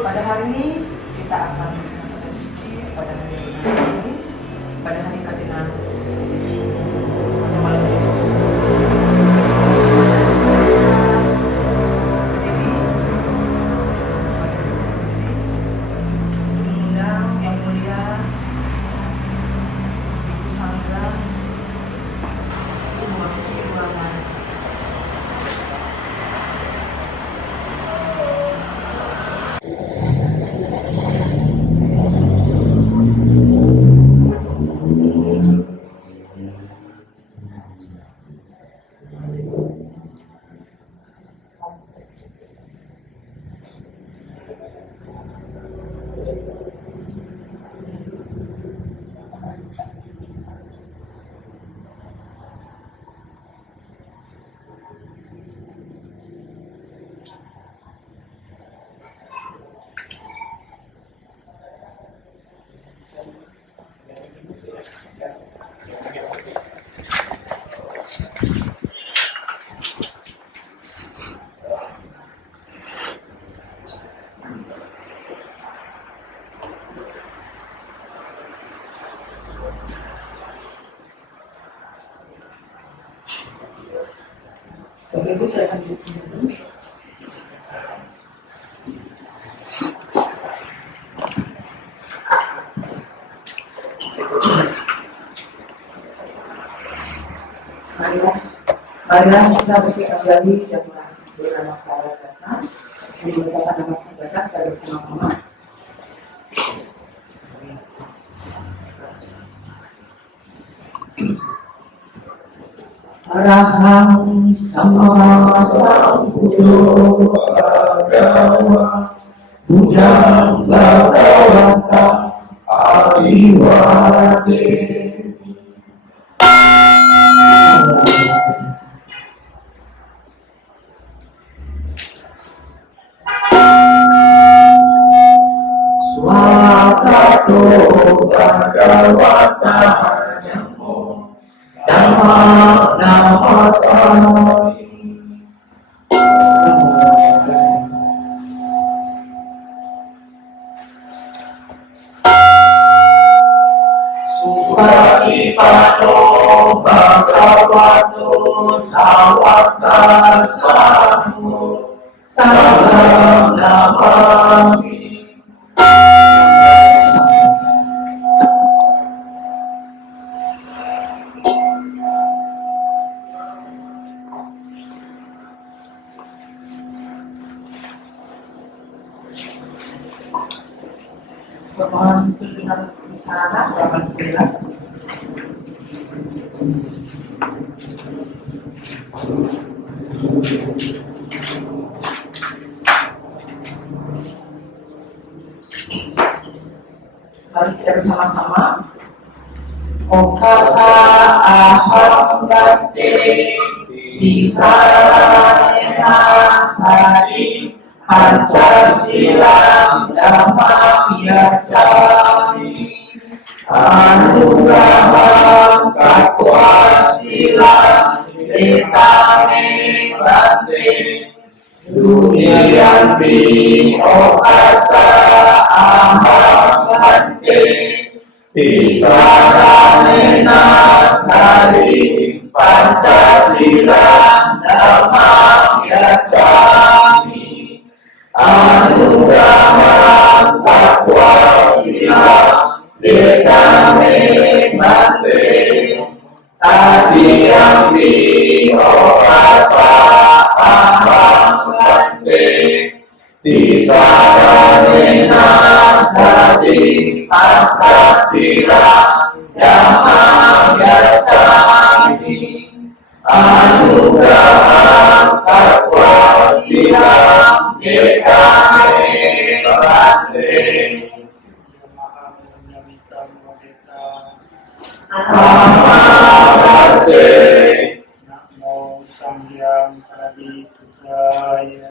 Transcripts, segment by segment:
Pada hari ini kita akan bersuci pada hari ini, pada hari ke-6 pada malam ini. Berdiri, pada diri saya berdiri, mengundang yang mulia Ibu Sandra untuk memasuki ruangan. Bapak Ibu, saya akan duduk dulu. Marilah kita bersihkan kembali dan beri namaskar datang. Mengucapkan namaskar datang kita bersama-sama. Arahang sama sambuddho bhagava Buddhang bhagavata abhivademi. Swakato bhagavata Dhamma namasami. Supadipato bhagavato sawaka sangho salam namami. Mohon pimpinan di sana dapat segera. Mari kita bersama-sama. Okasa aham bhakti visarayana sari Pancasilam dhammam yacami anugraham kakwasilam ditame bhakti duniampi okasa aham bhakti visaranena sari Pancasilam dhammam yacami anugraham kakwasilam ditame bhakti tadiyampi okasa aham bhakti visaranena sadi Pancasilam dhammam yacami anugraham kakwasilam ditame bhakti Namaste. Namo Samyang Adi Budaya.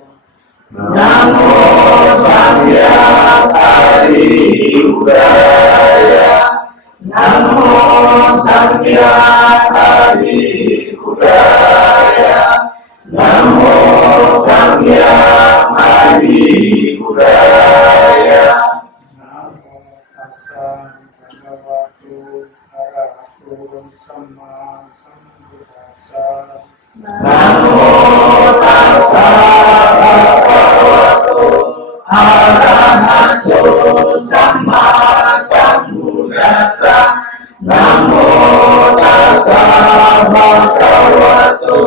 Namo Samyang Adi Budaya. Namo Samyang Adi Budaya. Namo Samyang Adi Budaya. Namo tassa bhagavato arahato sama sambuddhassa. Namo tassa bhagavato arahato sama sambuddhassa. Namo tassa bhagavato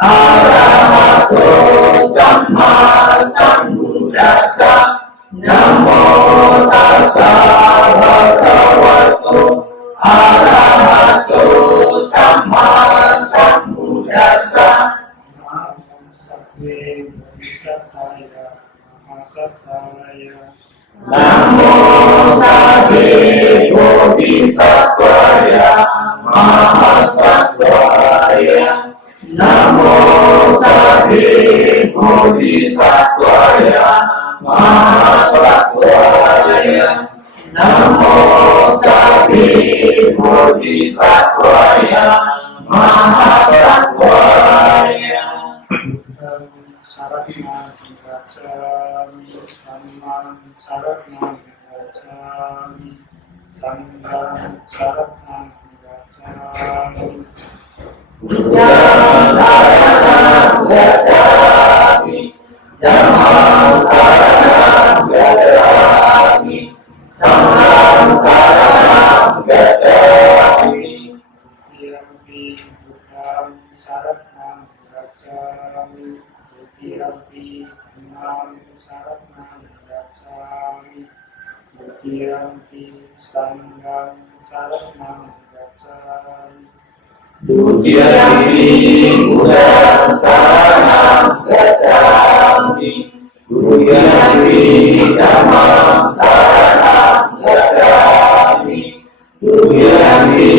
arahato sama sambuddhassa. Namo tassa bhagavato arahato sama sambuddhassa. Namo sakke bodhisattvaya mahasattvaya. Namo Sabbe Bodhisattvaya Mahasattvaya. Namo Sabbe Bodhisattvaya Mahasattvaya. Namo Sabbe Bodhisattvaya Mahasattvaya. Saratna gacchami, dhammam saratna gacchami, sangham saratna gacchami. Buddham saranam gacchami, dhammam saranam gacchami, sangham saranam gacchami. Tutiampi buddham saratna gacchami, tutiampi dhammam saratna gacchami, tutiampi sangham saratna gacchami. Dutiyampi Buddham saranam gacchami, Dutiyampi dhammam saranam gacchami, Dutiyampi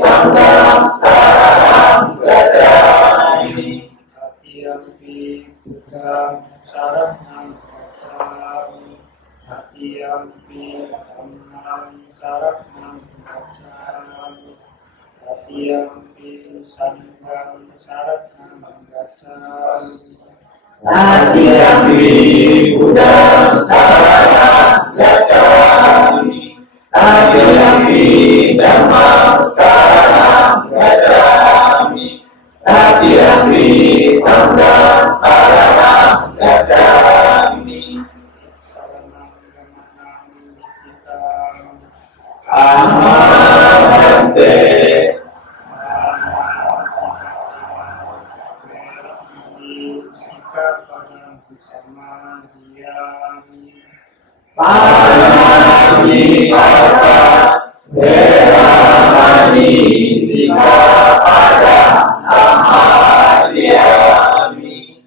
sangham saranam gacchami. Tatiampi buddham saranam gacchami, tatiampi dhammam saranam gacchami, tatiampi sangham saranam gacchami. Tatiampi Buddham saranam gacchami, Tatiampi dhammam saranam gacchami, Tatiampi sangham saranam gacchami. Saranam gamanam nikitam, Amanante. Sikkhapadam samadhiyami. Panamipata Veramani Sikkhapada Samadhiyami.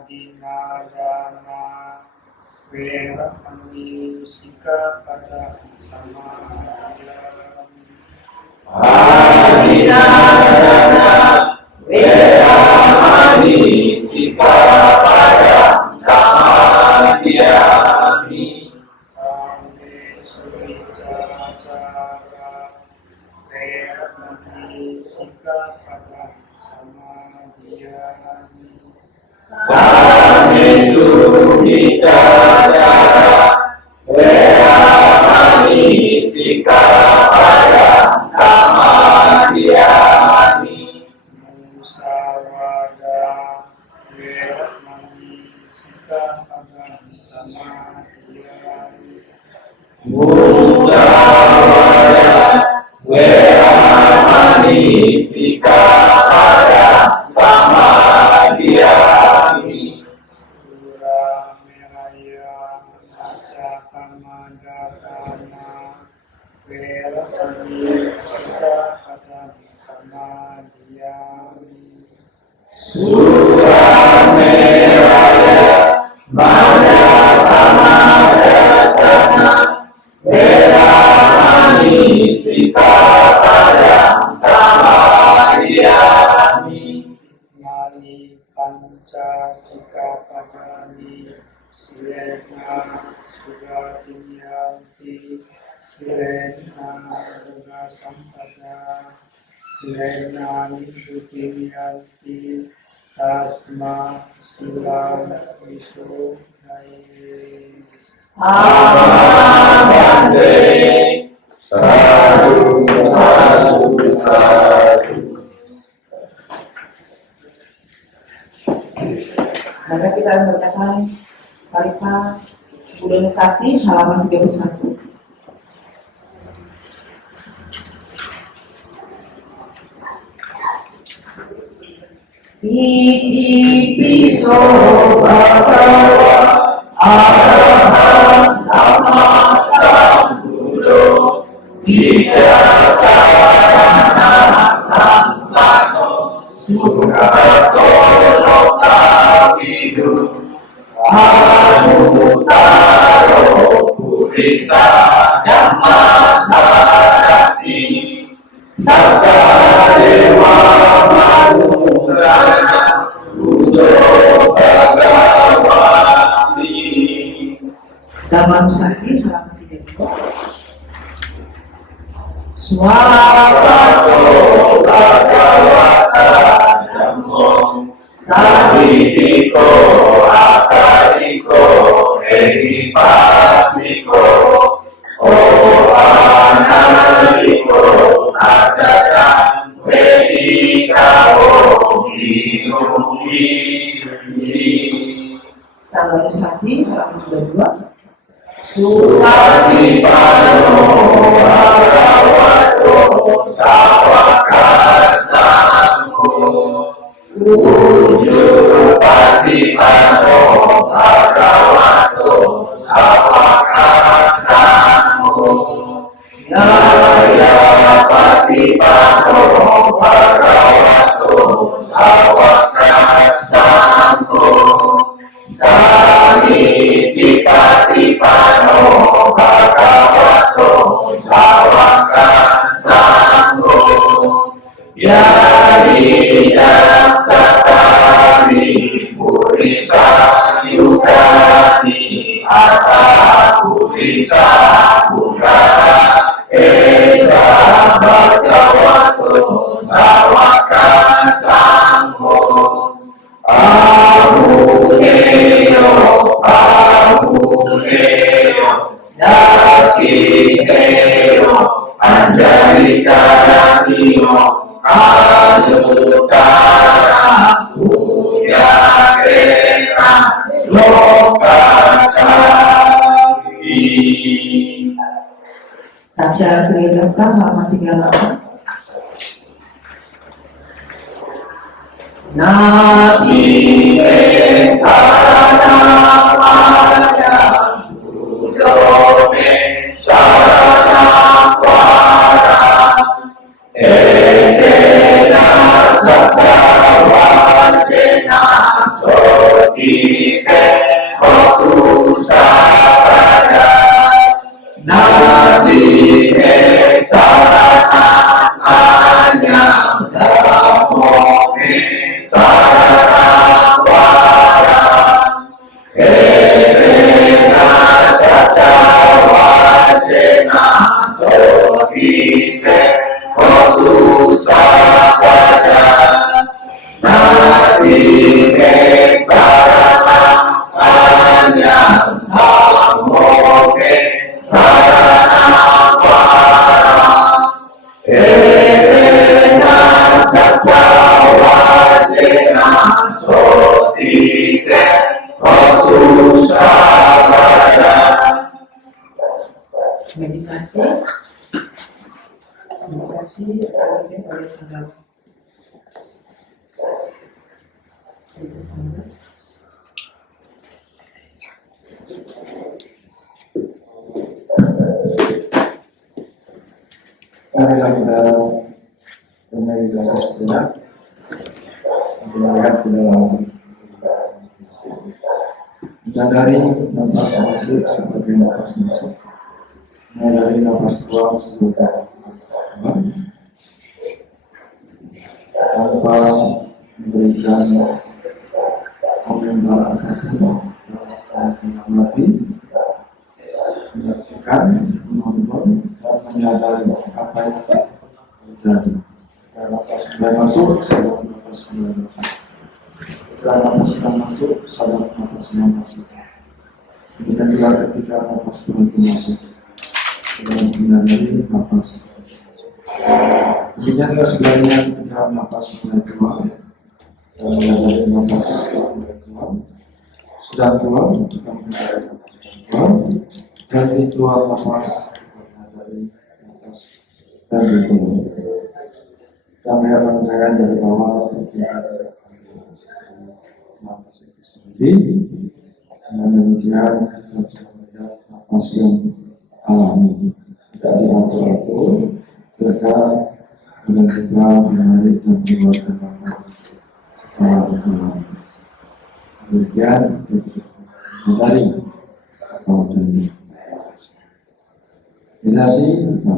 Adinadana veramani sikkhapadam samadhiyami. Adinadana Veramani Sikkhapada Samadhiyami. Kame suricacara veramani sikkhapadam samadhiyami. Kamesu Vichara Veramani Sikkhapada Samadhiyami. Musawada veramani sikkhapadam samadhiyami. Musawada Veramani Sikkhapada Samadhiyami. Sura meraya macapamadana veramani sikkhapadam samadhiyami. Surameraya Madhavamadana Veramani Sikkhapada Samadhiyami. Mani panca sikkhapadani silena sugadinyanti silena guna sampada silena nidutiniyanti tasma silam viso baik. Amante, sadu, sadu, sadu. Maka kita membacakan Paripha Bulan Sakti halaman 31. Iti piso bhagava arahat sama sambuddho vijacarana sampano sugato lokavidu anutaro purisa dhammasarati sabda dewa manusana buddho bhagavati. Dalam Sakti halaman 32. Swavato bhagavata dhammo savidiko akariko ehipasiko o analiko ajaran vedikao hiruhi. Salam Sakti halaman 32. Supadipano bhagavato sawakasangho Ujjupadipano bhagavato sawakasangho Yayapatipano bhagavato sawakasangho Samicipatipano bhagavato sawakasangho Yadidam cattari purisa yukani atta purisa purana esa bhagavato sawakasangho Amuneyo, amuneyo, dakineyo, anjalikaraniyo, anutara, punyakena, lokasakti. Saja Kriya halaman 38. Nabi saranamaya Buddho me saranamvara Edena sacavacena sotike hoku sabada Nabi me saranamaya Dhammo me Saranamvara Edena sacavacena sotike hoku sabada Nabi me saranamaya Dhammo me saranamvara Edena sacavacena sotike hoku sabada. Meditasi dipimpin oleh Sanggau. Itu Sanggau. Marilah kita bermeditasi sejenak untuk melihat ke dalam menyadari nafas masuk sebagai nafas masuk, menyadari nafas keluar sebagai nafas keluar, tanpa memberikan komentar apapun, mengamati, menyaksikan, menonton, dan menyadari apa yang terjadi. Nafas mulai masuk, sadar nafas mulai masuk. Nafas sedang masuk, sadar nafas sedang masuk. Demikian juga ketika nafas berhenti masuk dalam menandai nafas. Demikian juga sebenarnya ketika nafas mulai keluar dan menandai nafas mulai keluar. Sudah keluar, kita menandai nafas keluar. Ganti keluar nafas menandai nafas dan keluar. Kita melihat rangkaian dari awal hingga nafas itu sendiri. Dengan demikian kita bisa melihat nafas yang alami, tidak diatur-atur, dekat dengan kita menarik dan mengeluarkan nafas secara alami. Demikian kita bisa mencari atau dari meditasi kita.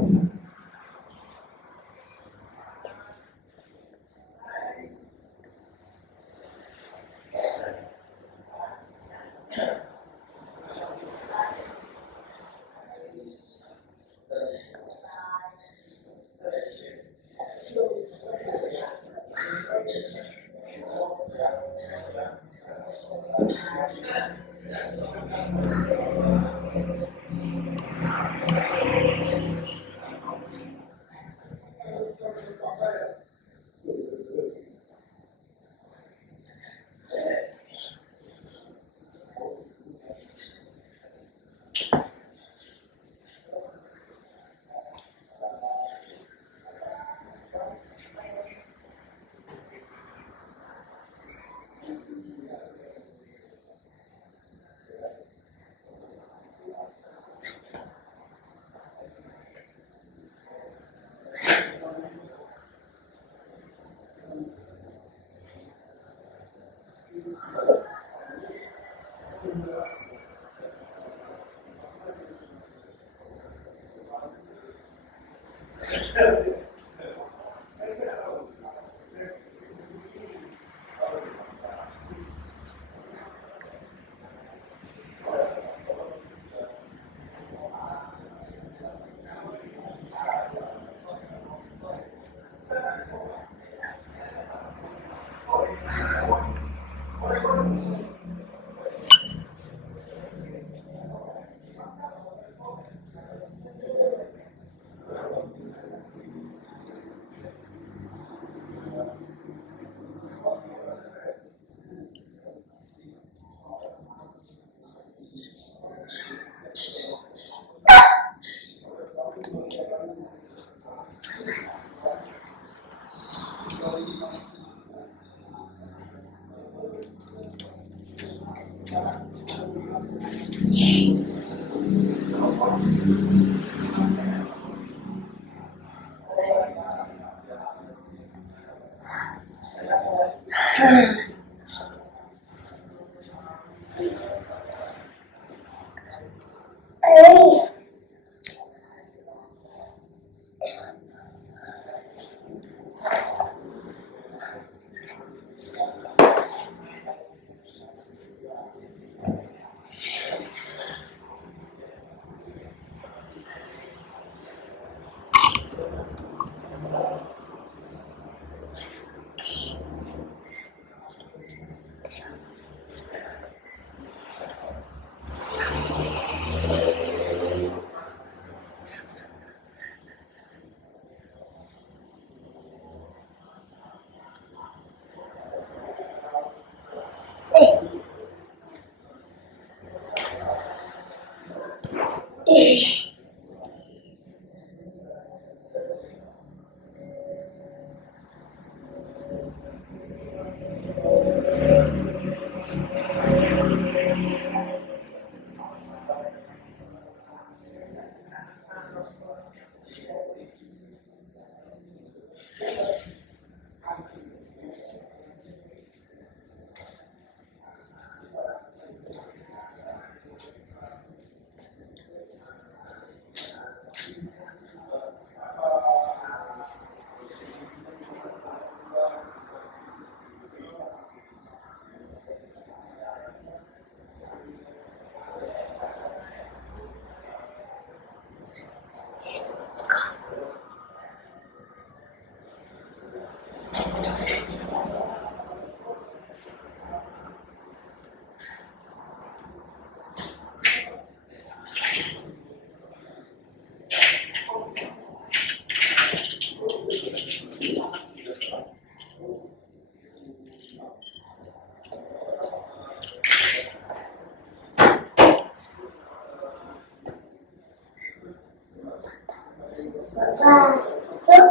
Sadhu, sadhu,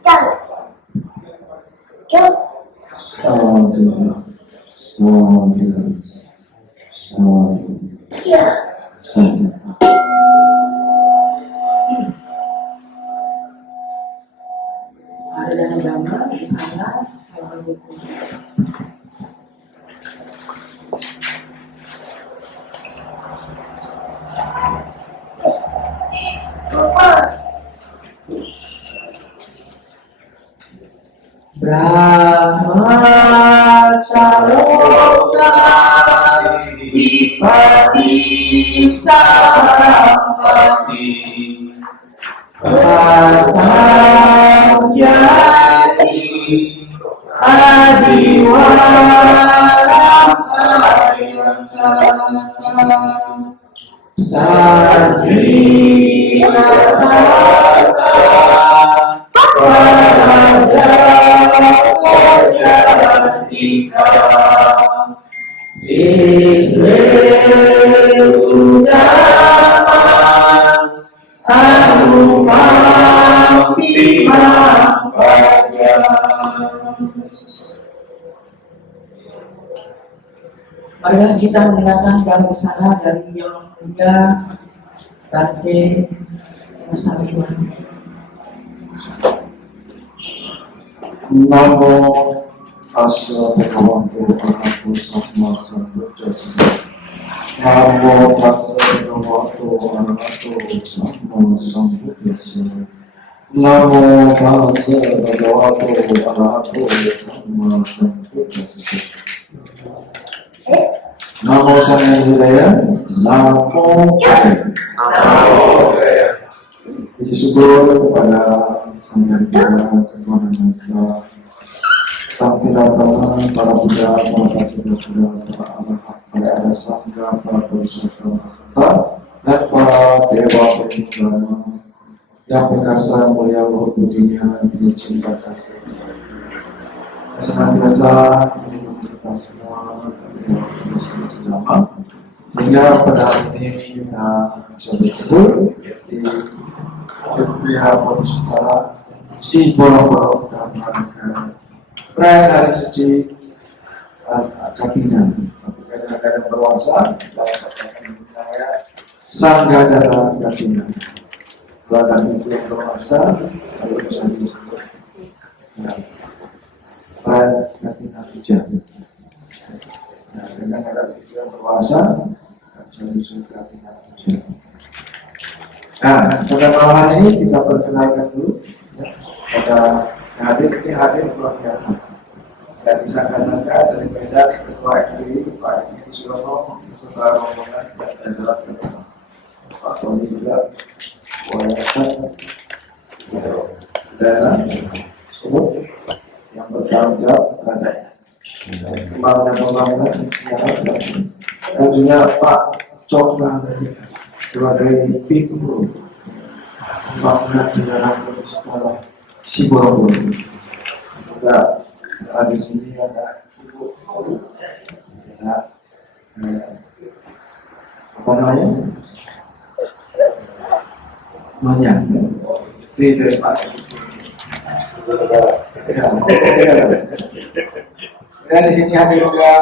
sadhu, sadhu. Ada dana gambar di sana yang mendukung. Brahmacaloka Vipati Sampati Patanjali Adiwaramkayataka Sadrina Sata Jatika Isredudama Anukampi Mampaja. Marilah kita mendengarkan garis sana dari yang muda Bante Masawiwan. Namo tassa bhagavato arahato sama sambuddhassa. Namo tassa bhagavato arahato sama sambuddhassa. Namo tassa bhagavato arahato sama sambuddhassa. Namo Sang Budaya, Namo Budaya. Puji syukur kepada Sang Hyang Widi Ketuhanan Maha Esa, Sang Tiratama, para Buddha, para Pancasila, para Arahat, para Ada Sangha, para Bodhisattva, dan para Dewa Pengguna yang perkasa mulia luhur budinya dan cinta kasih. Senantiasa melindungi kita semua dari segala zaman, sehingga pada hari ini kita bisa berkumpul di Wihara Bodhisattva si Boro-Boro Karnataka perayaan hari suci Kapina. Tapi kadang-kadang berwasa kita katakan namanya Sanggadara Kapina. Kalau itu yang berwasa lalu bisa disebut perayaan Kapina Puja. Nah, dengan ada yang berwasa bisa disebut Kapina Puja. Nah, pada malam hari ini kita perkenalkan dulu ya, pada hadir luar biasa. Dan disangka-sangka dari Medan Ketua FPI Pak Edi Surono beserta rombongan dan jajaran ketua Pak Tony juga Wayasan dan Sumut yang bertanggung jawab terhadap pembangunan dan juga Pak Cokna sebagai pimpin pembangunan di dalam sekolah si Boro-Boro. Juga di sini ada ibu, ada apa namanya? Nyonya, istri dari Pak Edi Surono. Dan di sini ada juga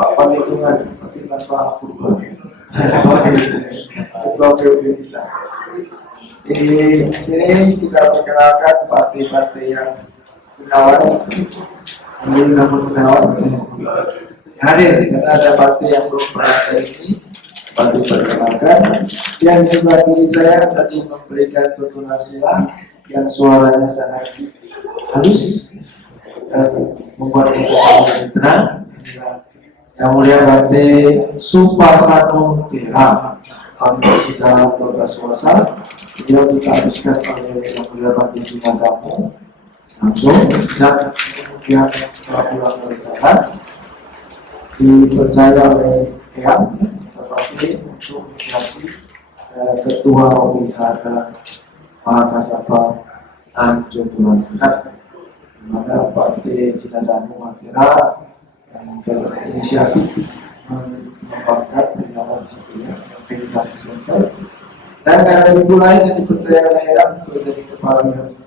Bapak lingkungan, tapi tanpa Purba. Ketua PUB kita. Di sini kita perkenalkan partai-partai yang menawan, menjadi namun menawan hadir karena ada partai yang belum pernah ke sini. Partai perkenalkan yang di sebelah kiri saya tadi memberikan tuntunan sila yang suaranya sangat halus dan membuat kita sangat tenang. Yang mulia Bante Supasano Tera, kami kita berpuasa, dia dihabiskan oleh yang mulia Bante Jinadamu langsung dan kemudian setelah pulang dari Thailand dipercaya oleh Eyang tetapi untuk menjadi ketua Wihara Mahakasapa Tanjung Purangkat, di mana Bante Jinadamu Matera yang berinisiatif mengembangkan pendidikan istrinya, akreditasi center, dan ada ibu lain yang dipercaya oleh yang menjadi kepala bidang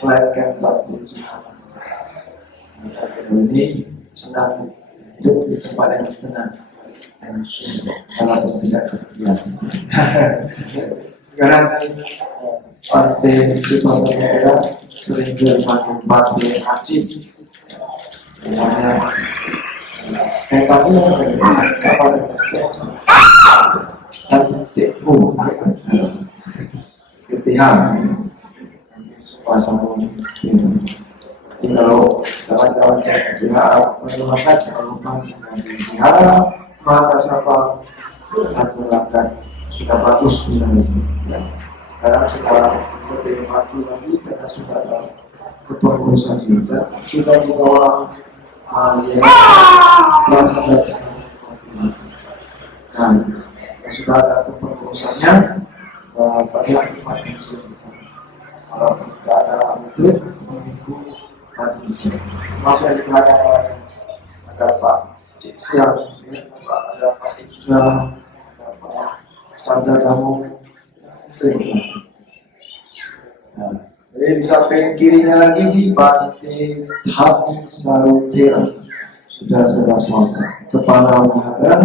melainkan pelatih Subhanahu. Ini sedang hidup di tempat yang tenang dan sunyi dalam tidak kesepian. Sekarang Pantai Situasi Daerah sering dipanggil Pantai Acip. Namanya saya tadi siapa dan tipu ketihan pasang ini kalau kawan-kawan pihak menggunakan kalau masih pihak maka siapa menggunakan sudah bagus sebenarnya. Sekarang sudah lebih maju lagi karena sudah ada kepengurusan juga sudah di bawah yang merasa baca. Nah, sudah ada kepengurusannya banyak tempat yang sudah kalau tidak ada atlet minggu mati masih ada keadaan ada Pak Cik Siang, ada Pak Iqbal, ada Pak Chandra Damu sering. Nah, jadi di samping kirinya lagi di Pantai Hati Sarutera sudah 11 masa kepala wihara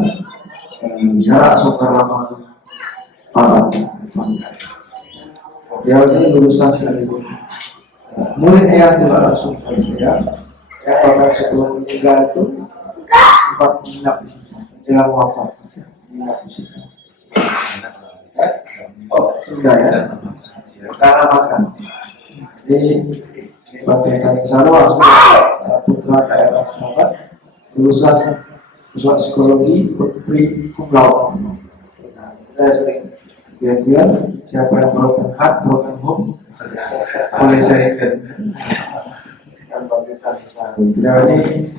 Wihara Sokarama Startup. Dia ini lulusan dari murid yang juga langsung kerja. Yang bahkan sebelum meninggal itu sempat menginap di situ, menjelang wafat menginap di situ. Oh, sudah ya, karena makan. Jadi Pantai Kalisarua putra daerah Senabat, lulusan psikologi berpri cum laude. Saya sering biar siapa yang broken heart, broken home, boleh saya ikut. Dan Pantai Kalisarua. Beliau ini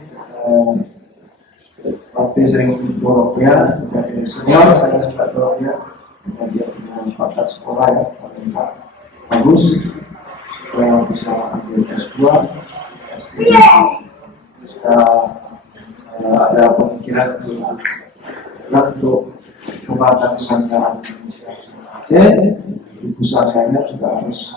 Pantai sering Borofia sebagai senior, saya sempat Borofia. Dia punya paket sekolah ya, paling bagus supaya bisa ambil S2, S3. Sudah ada pemikiran untuk pembangunan Nusantara Indonesia Aceh. Di pusatnya juga harus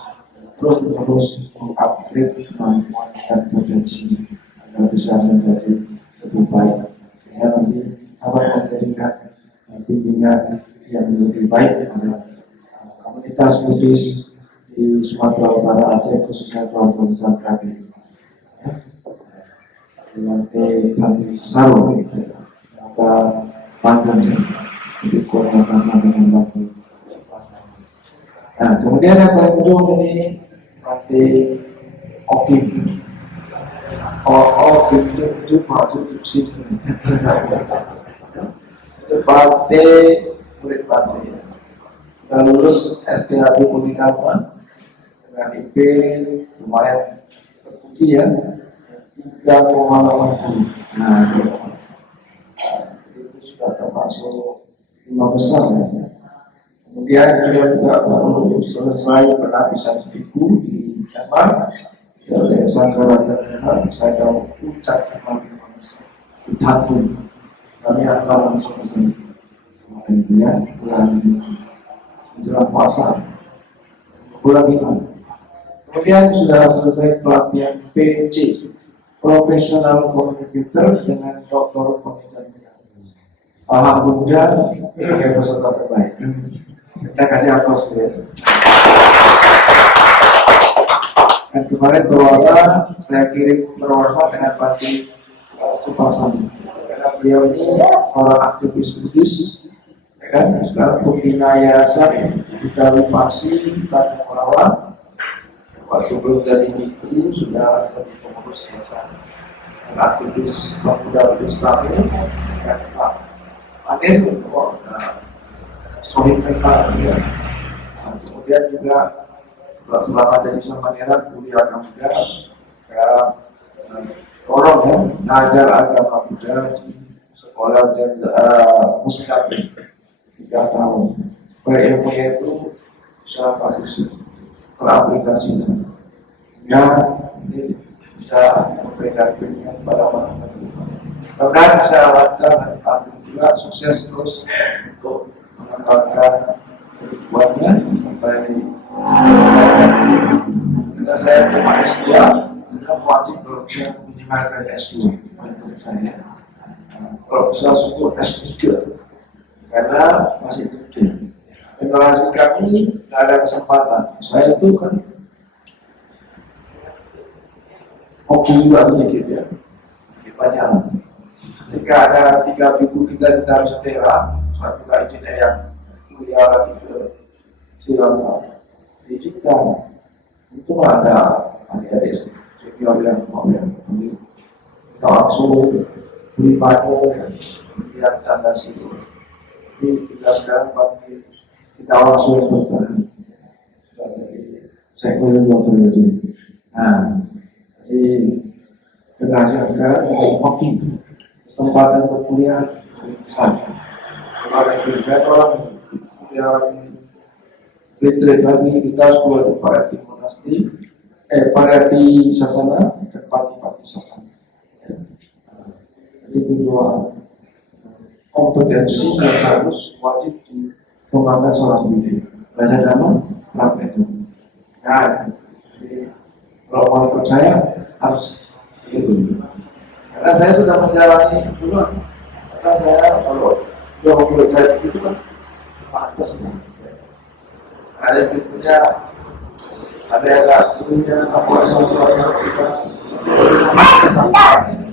terus mengupgrade kemampuan dan potensi agar bisa menjadi lebih baik. Sehingga nanti dapat memberikan bimbingan yang lebih baik pada komunitas Buddhis di Sumatera Utara Aceh, khususnya keluarga besar kami. Nanti kami saru, semoga panjang untuk kuasa-kuasa dengan baik. Nah, kemudian yang paling ujung ini nanti Okim. Okim itu maksud sih. Pantai murid Pantai lulus S3 Komunikasi dengan IP lumayan terpuji ya 3,80. Nah, itu sudah termasuk 5 besar ya. Kemudian beliau juga baru selesai penapisan buku di Myanmar oleh Sangga Raja Myanmar. Saya tahu puncak di Tatung. Kami akan langsung ke sini. Kemudian bulan menjelang puasa bulan 5. Kemudian sudah selesai pelatihan PC Professional Communicator dengan Doktor Pembicaraan. Alhamdulillah sebagai peserta terbaik. Kita kasih aplaus ya. Dan kemarin berwasa saya kirim berwasa dengan Pantai Supasana. Karena beliau ini seorang aktivis Buddhis, ya kan? Sekarang pembina yayasan di Kalipasi, Tanjung Melawan. Waktu belum jadi itu sudah menjadi pengurus yayasan dan aktivis pemuda Islam ini, dan Pak Anil Sohib Tengkar ya. Kemudian juga selama jadi Samanera kuliah muda ya, orang ya ngajar agama Buddha di sekolah Muslim 3 tahun supaya ilmunya itu bisa bagus teraplikasikan ya, ini bisa memberikan pilihan pada orang-orang. Mudah-mudahan bisa lancar dan juga sukses terus untuk mengembangkan kehidupannya sampai karena saya cuma S2, Anda wajib berusaha minimal dari S2 menurut saya. Kalau bisa syukur S3 karena masih muda. Generasi kami tidak ada kesempatan. Saya itu kan hobi juga sedikit ya, di pacaran. Ketika ada 3 minggu kita harus setera, saya juga ingin yang kuliah lagi ke Singapura di Jepang. Itu ada adik-adik senior yang mau yang beli, kita langsung beli pacar yang canda situ. Jadi kita sekarang bagi kita langsung yang bertahan saya boleh buat periode. Nah, jadi generasi sekarang makin kesempatan untuk kuliah besar. Kemarin itu saya orang yang literate lagi kita sekolah Parati Monasti, Parati Sasana dan Pati Sasana. Jadi itu dua kompetensi yang harus wajib dikembangkan seorang guru. Belajar dalam praktek. Nah, kalau mau ikut saya harus itu. Karena saya sudah menjalani dulu. Karena saya kalau dia mau saya itu kan pantas nih. Ada yang punya, ada yang nggak punya, apa sesuatu kita kesempatan.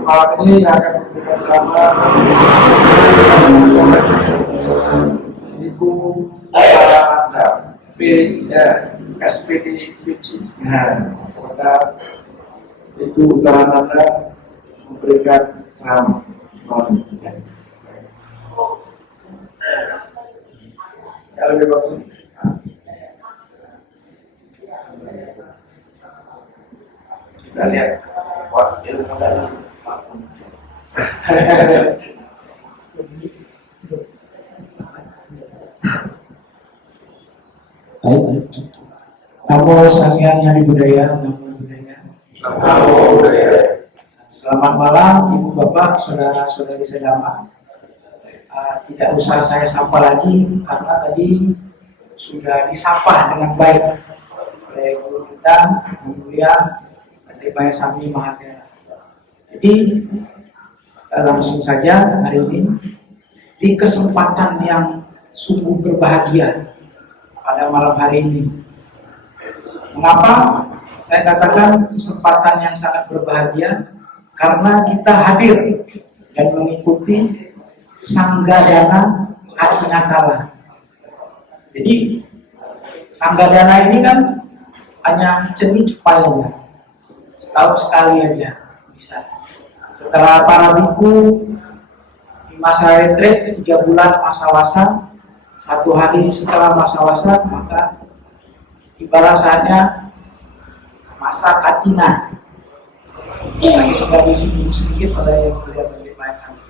Malam ini akan memberikan sama Ibu SPD PG. Nah, pada Ibu Utarananda memberikan ceramah malam ini. Ya, lebih bagus. Kita lihat wakil dari Baik. Namo Sanghyang Nyari Budaya, Namo Budaya. Selamat malam Ibu Bapak, saudara-saudari sedama. Tidak usah saya sapa lagi karena tadi sudah disapa dengan baik oleh guru kita yang mulia Menteri Mayasami Mahathir. Jadi langsung saja hari ini di kesempatan yang sungguh berbahagia pada malam hari ini. Mengapa saya katakan kesempatan yang sangat berbahagia? Karena kita hadir dan mengikuti Sanggadana artinya kalah. Jadi Sanggadana ini kan hanya cepainya, setahun sekali aja bisa. Setelah para biku di masa retret 3 bulan masa wasa, 1 hari setelah masa wasa maka tibalah saatnya masa katina. Ini sudah disinggung sedikit oleh yang mulia Menteri Mayasami.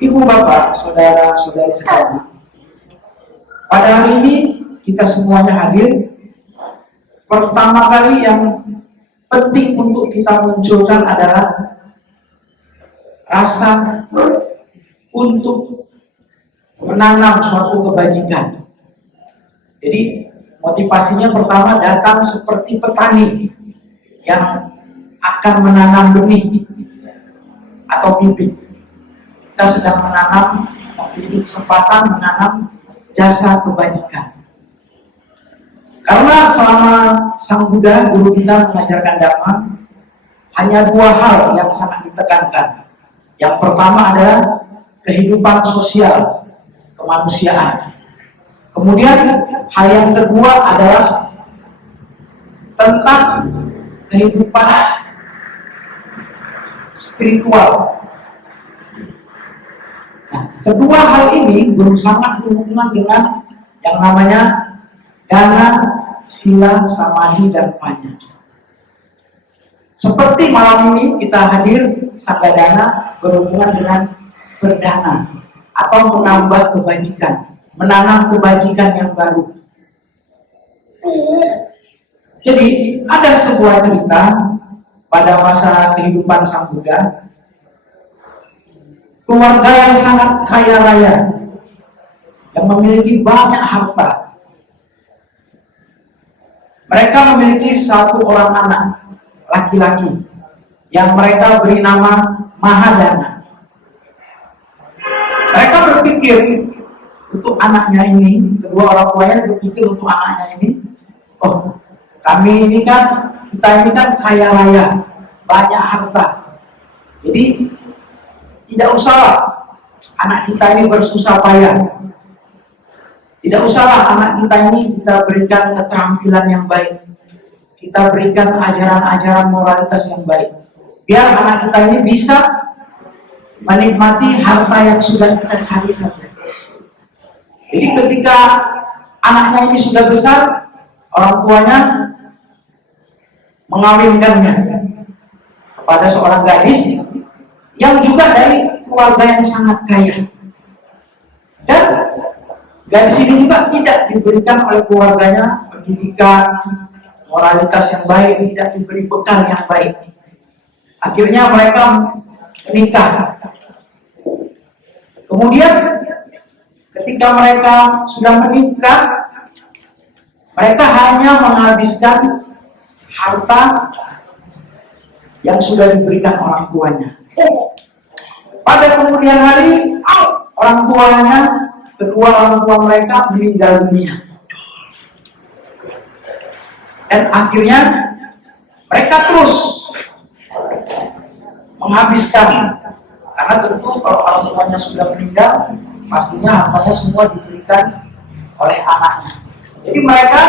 Ibu bapak, saudara-saudari sekalian, pada hari ini kita semuanya hadir. Pertama kali yang penting untuk kita munculkan adalah rasa untuk menanam suatu kebajikan. Jadi motivasinya pertama datang seperti petani yang akan menanam benih atau bibit. Kita sedang menanam, memiliki kesempatan menanam jasa kebajikan. Karena selama Sang Buddha, guru kita mengajarkan Dhamma, hanya 2 hal yang sangat ditekankan. Yang pertama adalah kehidupan sosial, kemanusiaan. Kemudian hal yang kedua adalah tentang kehidupan spiritual. Nah, kedua hal ini sangat berhubungan dengan yang namanya dana, sila, samadhi, dan panya. Seperti malam ini kita hadir, Sanggadana berhubungan dengan berdana atau menambah kebajikan, menanam kebajikan yang baru. Jadi ada sebuah cerita pada masa kehidupan Sang Buddha. keluarga yang sangat kaya raya, yang memiliki banyak harta. Mereka memiliki satu orang anak laki-laki yang mereka beri nama Mahadana. Mereka berpikir untuk anaknya ini, kedua orang tuanya berpikir untuk anaknya ini, oh, kami ini kan, kita ini kan kaya raya, banyak harta. Jadi tidak usahlah anak kita ini bersusah payah. Tidak usahlah anak kita ini kita berikan keterampilan yang baik. Kita berikan ajaran-ajaran moralitas yang baik. Biar anak kita ini bisa menikmati harta yang sudah kita cari saja. Jadi ketika anaknya ini sudah besar, orang tuanya mengawinkannya kepada seorang gadis yang juga dari keluarga yang sangat kaya. Dan gadis ini juga tidak diberikan oleh keluarganya pendidikan, moralitas yang baik, tidak diberi bekal yang baik. Akhirnya mereka menikah. Kemudian ketika mereka sudah menikah, mereka hanya menghabiskan harta yang sudah diberikan orang tuanya. Pada kemudian hari, orang tuanya, kedua orang tua mereka meninggal dunia. Dan akhirnya mereka terus menghabiskan, karena tentu kalau orang tuanya sudah meninggal, pastinya hartanya semua diberikan oleh anaknya. Jadi mereka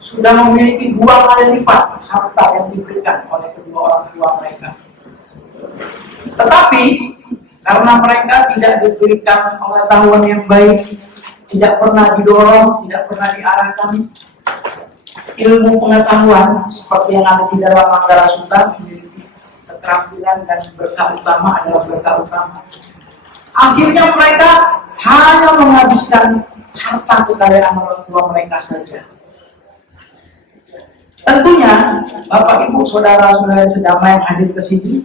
sudah memiliki 2 kali lipat harta yang diberikan oleh kedua orang tua mereka. Tetapi karena mereka tidak diberikan pengetahuan yang baik, tidak pernah didorong, tidak pernah diarahkan ilmu pengetahuan seperti yang ada di dalam Manggala Sutta, memiliki keterampilan dan berkah utama adalah berkah utama. Akhirnya mereka hanya menghabiskan harta kekayaan orang tua mereka saja. Tentunya Bapak Ibu saudara-saudara sedama yang hadir ke sini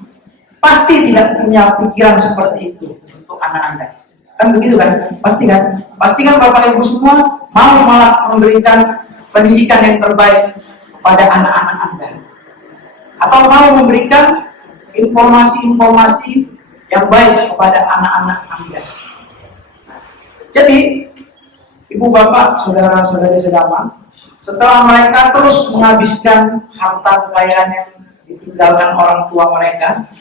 pasti tidak punya pikiran seperti itu untuk anak Anda. Kan begitu kan? Pasti kan? Pasti kan Bapak Ibu semua mau malah memberikan pendidikan yang terbaik kepada anak-anak Anda. Atau mau memberikan informasi-informasi yang baik kepada anak-anak Anda. Jadi, Ibu Bapak, saudara-saudari sedama, setelah mereka terus menghabiskan harta kekayaan yang ditinggalkan orang tua mereka,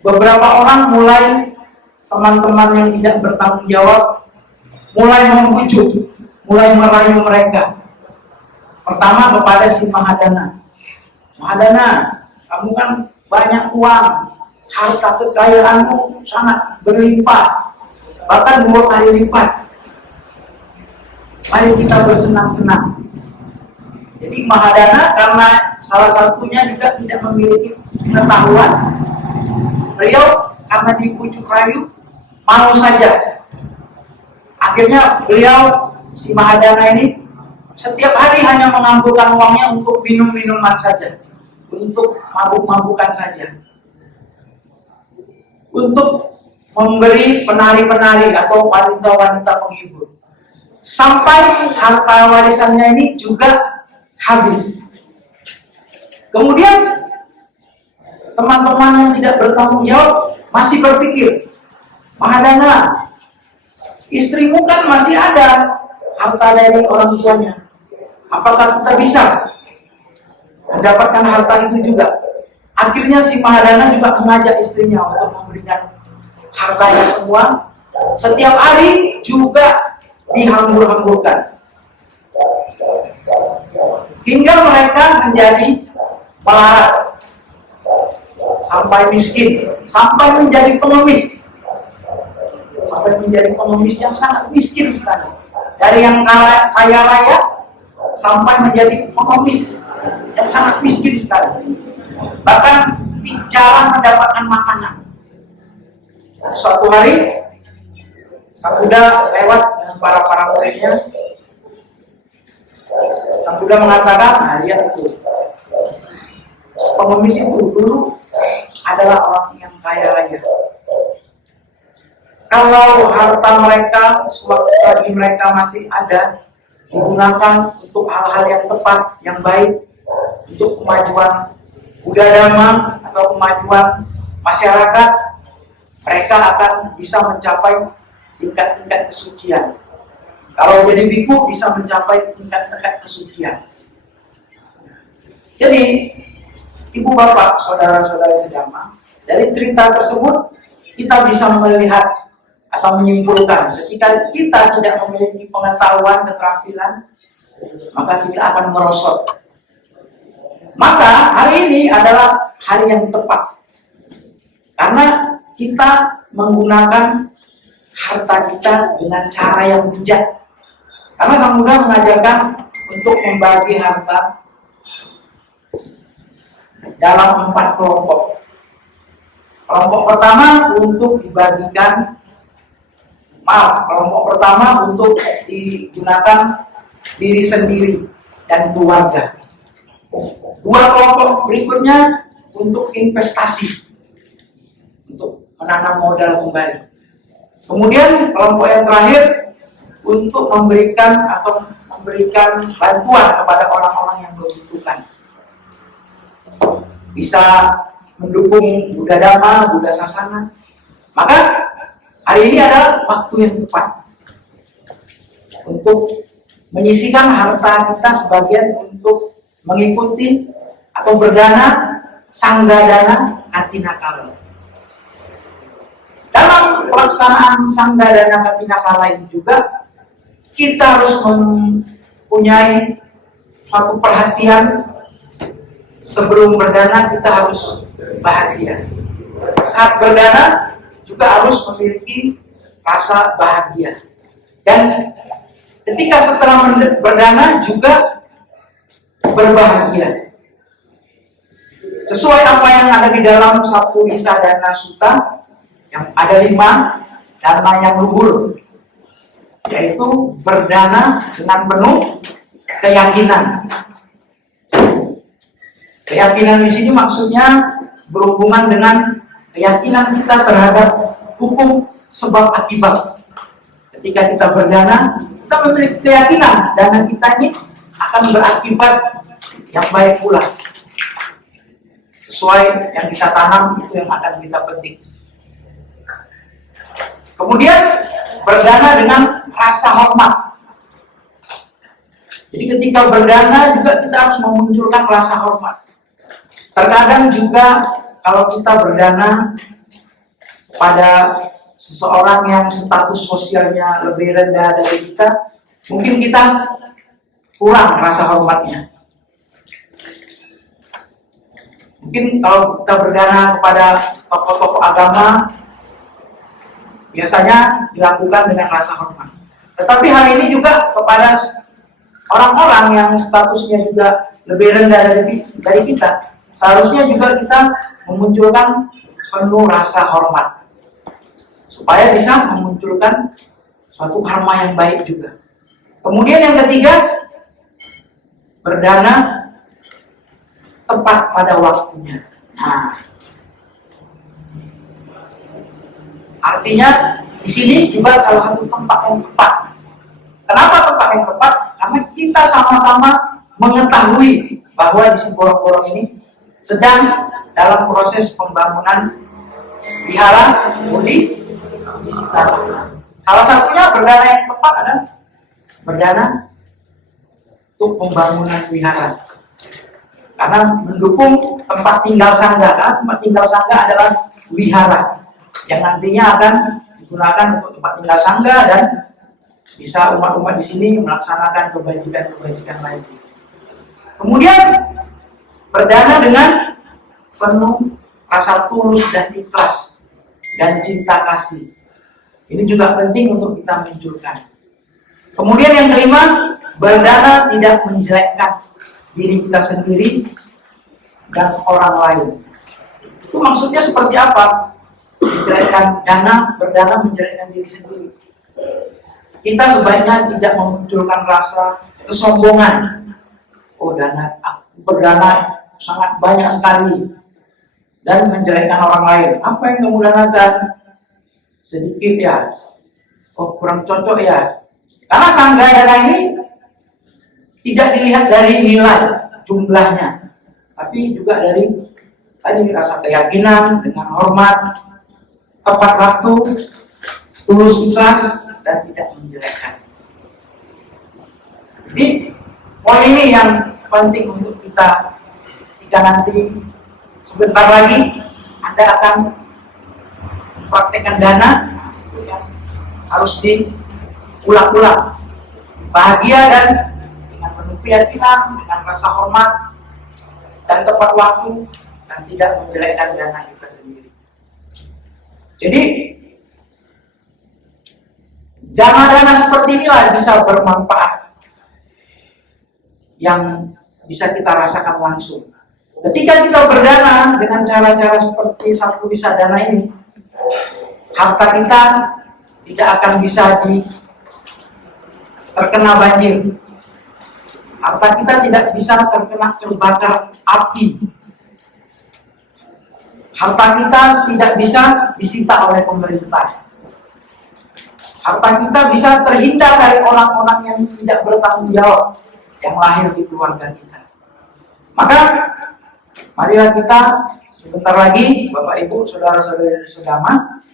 beberapa orang mulai, teman-teman yang tidak bertanggung jawab, mulai membujuk, mulai merayu mereka. Pertama kepada si Mahadana. Mahadana, kamu kan banyak uang, harta kekayaanmu sangat berlimpah, bahkan 2 kali lipat. Mari kita bersenang-senang. Jadi Mahadana karena salah satunya juga tidak memiliki pengetahuan, beliau karena dibujuk rayu mau saja. Akhirnya beliau, si Mahadana ini setiap hari hanya mengumpulkan uangnya untuk minum-minuman saja, untuk mabuk-mabukan saja, untuk memberi penari-penari atau wanita-wanita penghibur, sampai harta warisannya ini juga habis. Kemudian teman-teman yang tidak bertanggung jawab masih berpikir, Mahadana, istrimu kan masih ada harta dari orang tuanya, apakah kita bisa mendapatkan harta itu juga? Akhirnya si Mahadana juga mengajak istrinya untuk memberikan hartanya semua. Setiap hari juga dihambur-hamburkan hingga mereka menjadi melarat, sampai miskin, sampai menjadi pengemis, sampai menjadi pengemis yang sangat miskin sekali. Dari yang kaya raya sampai menjadi pengemis yang sangat miskin sekali, bahkan jarang mendapatkan makanan. Suatu hari sang Buddha lewat dengan para muridnya. Sang Buddha mengatakan, nah lihat itu, pengemis itu dulu adalah orang yang kaya kaya raya. Kalau harta mereka selagi mereka masih ada digunakan untuk hal-hal yang tepat, yang baik, untuk kemajuan budaya atau kemajuan masyarakat, mereka akan bisa mencapai tingkat-tingkat kesucian. Kalau jadi biku bisa mencapai tingkat-tingkat kesucian. Jadi, ibu bapak, saudara-saudari sedama, dari cerita tersebut kita bisa melihat atau menyimpulkan ketika kita tidak memiliki pengetahuan, keterampilan, maka kita akan merosot. Maka hari ini adalah hari yang tepat karena kita menggunakan harta kita dengan cara yang bijak. Karena Sang Buddha mengajarkan untuk membagi harta dalam 4 kelompok. Kelompok pertama untuk dibagikan, kelompok pertama untuk digunakan diri sendiri dan keluarga. 2 kelompok berikutnya untuk investasi, untuk menanam modal kembali. Kemudian kelompok yang terakhir untuk memberikan bantuan kepada orang-orang yang membutuhkan. Bisa mendukung Buddha Dhamma, Buddha Sasana. Maka hari ini adalah waktu yang tepat untuk menyisihkan harta kita sebagian untuk mengikuti atau berdana Sanggadana Katinakala. Dalam pelaksanaan Sanggadana Katinakala ini juga kita harus mempunyai suatu perhatian. Sebelum berdana kita harus bahagia. Saat berdana juga harus memiliki rasa bahagia. Dan ketika setelah berdana juga berbahagia. Sesuai apa yang ada di dalam Sapu Wisadana Sutta, yang ada 5 dana yang luhur, yaitu berdana dengan penuh keyakinan. Keyakinan di sini maksudnya berhubungan dengan keyakinan kita terhadap hukum sebab akibat. Ketika kita berdana, kita memiliki keyakinan dana kita ini akan berakibat yang baik pula. Sesuai yang kita tanam, itu yang akan kita petik. Kemudian berdana dengan rasa hormat. Jadi ketika berdana juga kita harus memunculkan rasa hormat. Terkadang juga kalau kita berdana pada seseorang yang status sosialnya lebih rendah dari kita, mungkin kita kurang rasa hormatnya. Mungkin kalau kita berdana kepada tokoh-tokoh agama, biasanya dilakukan dengan rasa hormat. Tetapi hal ini juga kepada orang-orang yang statusnya juga lebih rendah dari kita, seharusnya juga kita memunculkan penuh rasa hormat supaya bisa memunculkan suatu karma yang baik juga. Kemudian yang ketiga, berdana tepat pada waktunya. Nah, artinya di sini juga salah satu tempat yang tepat. Kenapa tempat yang tepat? Karena kita sama-sama mengetahui bahwa di Simborong-Borong ini sedang dalam proses pembangunan wihara Bodhi Istiqlal. Salah satunya berdana yang tepat adalah berdana untuk pembangunan wihara. Karena mendukung tempat tinggal sangga. Karena tempat tinggal sangga adalah wihara yang nantinya akan digunakan untuk tempat tinggal sangga dan bisa umat-umat di sini melaksanakan kebajikan-kebajikan lain. Kemudian berdana dengan penuh rasa tulus dan ikhlas dan cinta kasih. Ini juga penting untuk kita munculkan. Kemudian yang kelima, berdana tidak menjelekkan diri kita sendiri dan orang lain. Itu maksudnya seperti apa? Menjelekkan dana, berdana menjelekkan diri sendiri. Kita sebaiknya tidak memunculkan rasa kesombongan. Oh, dana berdana sangat banyak sekali. dan menjelekkan orang lain. Apa yang kamu lakukan? Sedikit ya, oh kurang cocok ya. Karena sangga dana ini tidak dilihat dari nilai jumlahnya, tapi juga dari tadi rasa keyakinan, dengan hormat, tepat waktu, tulus ikhlas, dan tidak menjelekkan. Jadi poin ini yang penting untuk kita jika nanti sebentar lagi Anda akan praktekkan dana, itu yang harus diulang-ulang. Bahagia dan dengan penuh keyakinan, dengan rasa hormat dan tepat waktu, dan tidak menjelekkan dana kita sendiri. Jadi dana seperti inilah bisa bermanfaat, yang bisa kita rasakan langsung. Ketika kita berdana dengan cara-cara seperti Sabtu Bisa Dana ini, harta kita tidak akan bisa terkena banjir. Harta kita tidak bisa terkena terbakar api. Harta kita tidak bisa disita oleh pemerintah. Harta kita bisa terhindar dari orang-orang yang tidak bertanggung jawab yang lahir di keluarga kita. Maka marilah kita sebentar lagi, Bapak Ibu, saudara-saudari sedama,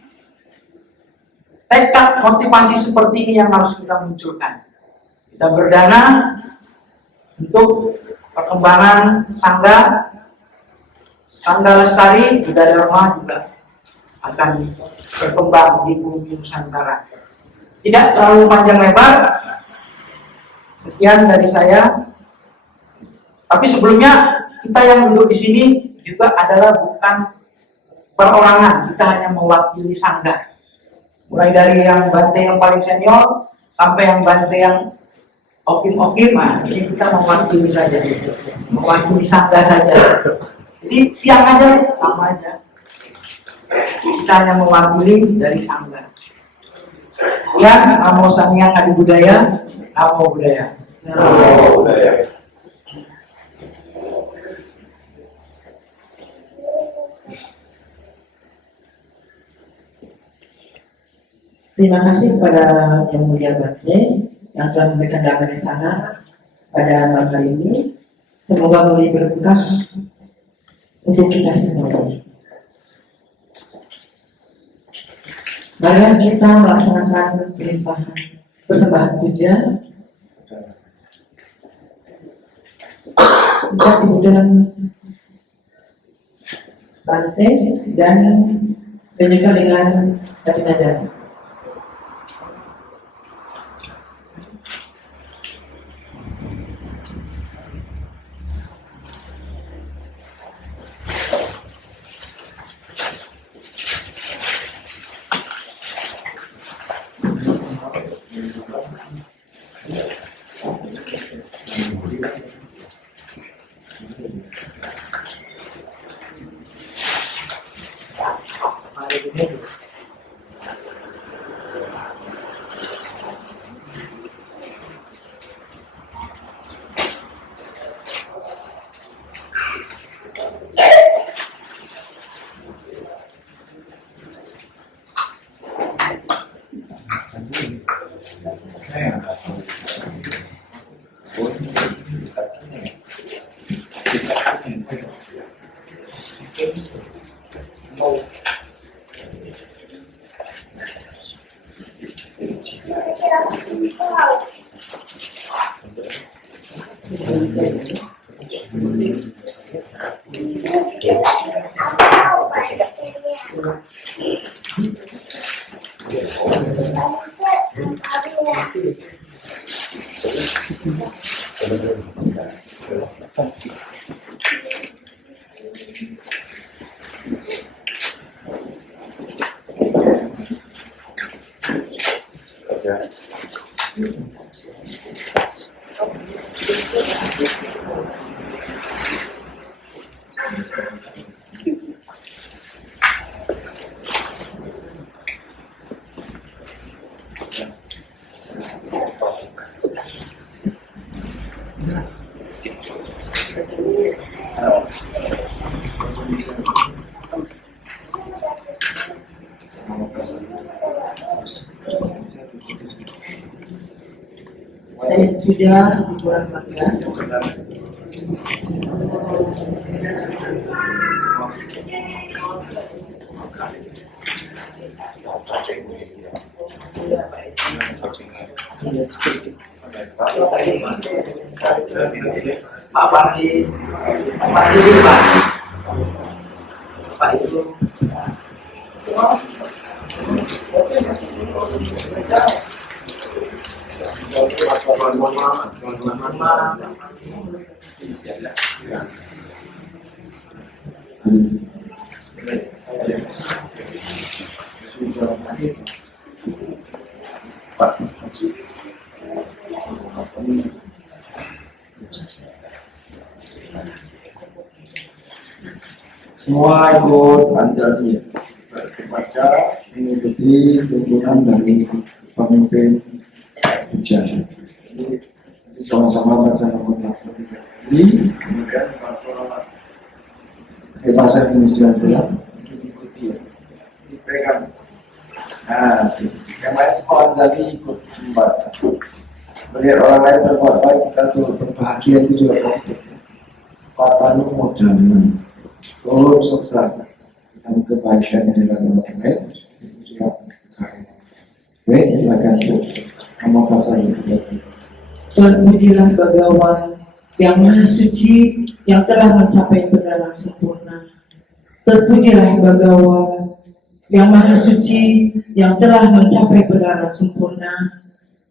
tekad motivasi seperti ini yang harus kita munculkan. Kita berdana untuk perkembangan Sangga Lestari Buddha Dharma juga akan berkembang di bumi Nusantara. Tidak terlalu panjang lebar. Sekian dari saya. Tapi sebelumnya kita yang duduk di sini juga adalah bukan perorangan, kita hanya mewakili Sangga. Mulai dari yang Bante yang paling senior sampai yang Bante yang okim-okim, ini kita mewakili saja, mewakili Sangga saja. Jadi siang aja sama aja. Kita hanya mewakili dari Sangga. Sekian, Namo Sangyang Adi Budaya, Namo Budaya. Namo Budaya. Terima kasih kepada Yang Mulia Bante yang telah memberikan dana di sana pada malam hari ini. Semoga mulai berkah untuk kita semua. Marilah kita melaksanakan pelimpahan persembahan puja dan kemudian Bante dan juga dengan Datinadana. puja di bulan Ramadan. Pak Pandi, Pak Didi, Pak Ibu. Semua ikut anjali baca mengikuti tuntunan dari pemimpin hujan. Jadi sama-sama baca notasi ini, kemudian bahasa Indonesia saja diikuti ya, dipegang. Nah, yang lain semua anjali ikut membaca. Melihat orang lain berbuat baik, kita turut berbahagia, itu juga penting. Patanu modalnya, turut serta dan kebaikan yang dilakukan orang lain itu juga karya. Baik, silakan memotong saya. Terpujilah Bagawan yang Maha Suci yang telah mencapai penerangan sempurna. Terpujilah Bagawan yang Maha Suci yang telah mencapai penerangan sempurna.